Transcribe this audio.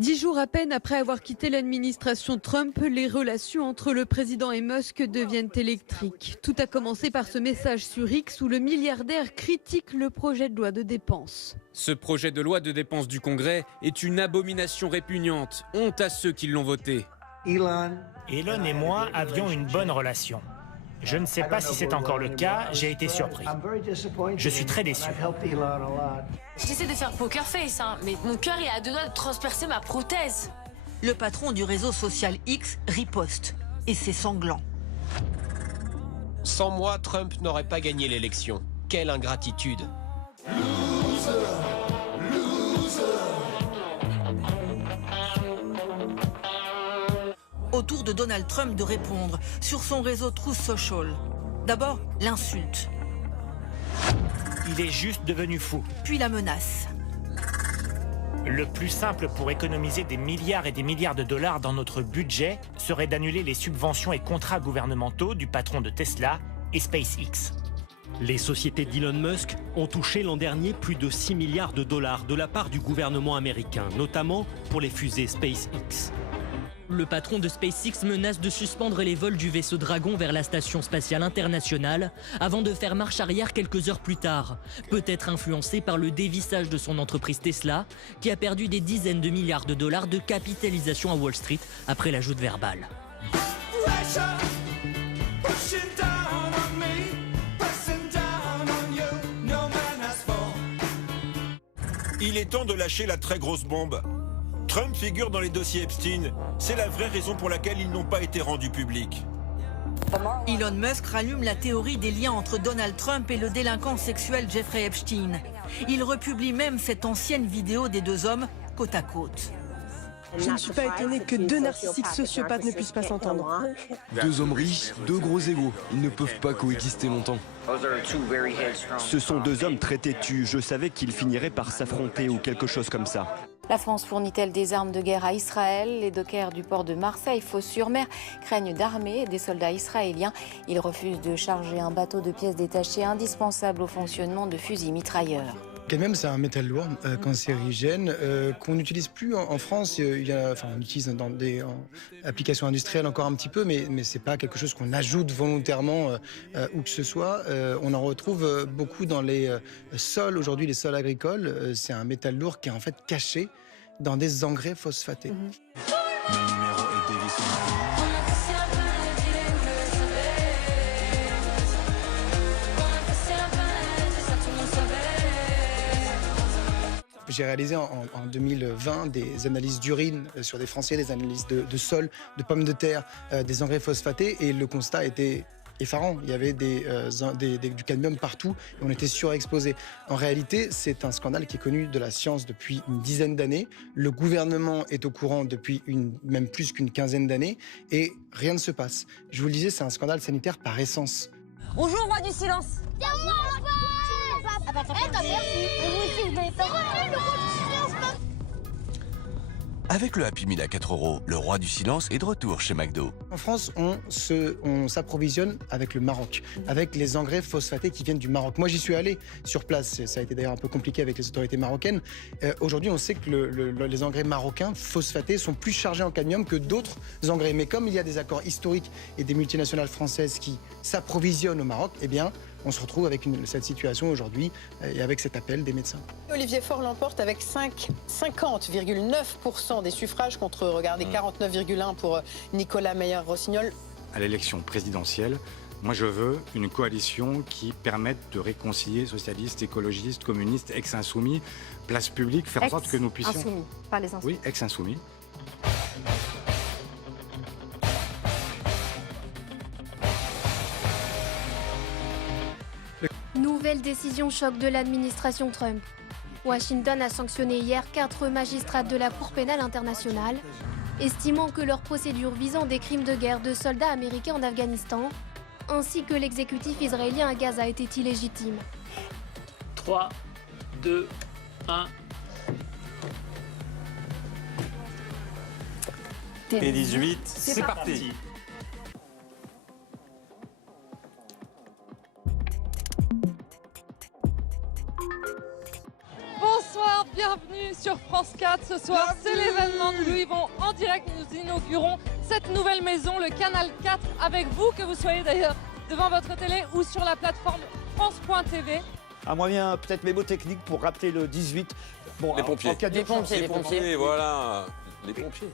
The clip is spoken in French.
10 jours à peine après avoir quitté l'administration Trump, les relations entre le président et Musk deviennent électriques. Tout a commencé par ce message sur X où le milliardaire critique le projet de loi de dépenses. Ce projet de loi de dépenses du Congrès est une abomination répugnante. Honte à ceux qui l'ont voté. Elon et moi avions une bonne relation. Je ne sais pas si c'est encore le cas, j'ai été surpris. Je suis très déçu. J'essaie de faire poker face, mais mon cœur est à deux doigts de transpercer ma prothèse. Le patron du réseau social X riposte. Et c'est sanglant. Sans moi, Trump n'aurait pas gagné l'élection. Quelle ingratitude. Au tour de Donald Trump de répondre sur son réseau Truth Social. D'abord, l'insulte. Il est juste devenu fou. Puis la menace. Le plus simple pour économiser des milliards et des milliards de dollars dans notre budget serait d'annuler les subventions et contrats gouvernementaux du patron de Tesla et SpaceX. Les sociétés d'Elon Musk ont touché l'an dernier plus de 6 milliards de dollars de la part du gouvernement américain, notamment pour les fusées SpaceX. Le patron de SpaceX menace de suspendre les vols du vaisseau Dragon vers la station spatiale internationale avant de faire marche arrière quelques heures plus tard, peut-être influencé par le dévissage de son entreprise Tesla, qui a perdu des dizaines de milliards de dollars de capitalisation à Wall Street après la joute verbale. Il est temps de lâcher la très grosse bombe. Trump figure dans les dossiers Epstein. C'est la vraie raison pour laquelle ils n'ont pas été rendus publics. Elon Musk rallume la théorie des liens entre Donald Trump et le délinquant sexuel Jeffrey Epstein. Il republie même cette ancienne vidéo des deux hommes côte à côte. Je ne suis pas étonné que deux narcissiques sociopathes ne puissent pas s'entendre. Deux hommes riches, deux gros égos. Ils ne peuvent pas coexister longtemps. Ce sont deux hommes très têtus. Je savais qu'ils finiraient par s'affronter ou quelque chose comme ça. La France fournit-elle des armes de guerre à Israël? Les dockers du port de Marseille, Fos-sur-Mer, craignent d'armer des soldats israéliens. Ils refusent de charger un bateau de pièces détachées indispensables au fonctionnement de fusils mitrailleurs. Cadmium, c'est un métal lourd, cancérigène, qu'on n'utilise plus en France. On l'utilise dans des applications industrielles encore un petit peu, mais c'est pas quelque chose qu'on ajoute volontairement où que ce soit. On en retrouve beaucoup dans les sols, aujourd'hui les sols agricoles. C'est un métal lourd qui est en fait caché dans des engrais phosphatés. J'ai réalisé en 2020 des analyses d'urine sur des Français, des analyses de sol, de pommes de terre, des engrais phosphatés, et le constat était effarant. Il y avait du cadmium partout et on était surexposés. En réalité, c'est un scandale qui est connu de la science depuis une dizaine d'années. Le gouvernement est au courant depuis même plus qu'une quinzaine d'années et rien ne se passe. Je vous le disais, c'est un scandale sanitaire par essence. Bonjour, roi du silence. C'est moi, papa. Merci. Et vous aussi, vous n'avez pas le roi du silence. Avec le Happy Meal à 4 €, le roi du silence est de retour chez McDo. En France, on s'approvisionne avec le Maroc, avec les engrais phosphatés qui viennent du Maroc. Moi, j'y suis allé sur place. Ça a été d'ailleurs un peu compliqué avec les autorités marocaines. Aujourd'hui, on sait que les engrais marocains phosphatés sont plus chargés en cadmium que d'autres engrais. Mais comme il y a des accords historiques et des multinationales françaises qui s'approvisionnent au Maroc, eh bien, on se retrouve avec cette situation aujourd'hui et avec cet appel des médecins. Olivier Faure l'emporte avec 50,9% des suffrages contre, regardez, 49,1% pour Nicolas Meyer-Rossignol. À l'élection présidentielle, moi je veux une coalition qui permette de réconcilier socialistes, écologistes, communistes, ex-insoumis, place publique, faire en sorte que nous puissions... Insoumis, pas les insoumis. Oui, ex-insoumis. Nouvelle décision choc de l'administration Trump. Washington a sanctionné hier 4 magistrats de la Cour pénale internationale, estimant que leur procédure visant des crimes de guerre de soldats américains en Afghanistan, ainsi que l'exécutif israélien à Gaza était illégitime. 3, 2, 1... T18, c'est parti. Bonsoir, bienvenue sur France 4. Ce soir, c'est l'événement de en direct, nous inaugurons cette nouvelle maison, le Canal 4, avec vous, que vous soyez d'ailleurs devant votre télé ou sur la plateforme France.tv. Un moyen peut-être mémotechnique pour rappeler le 18. Bon, les pompiers. Les pompiers, voilà. Les pompiers.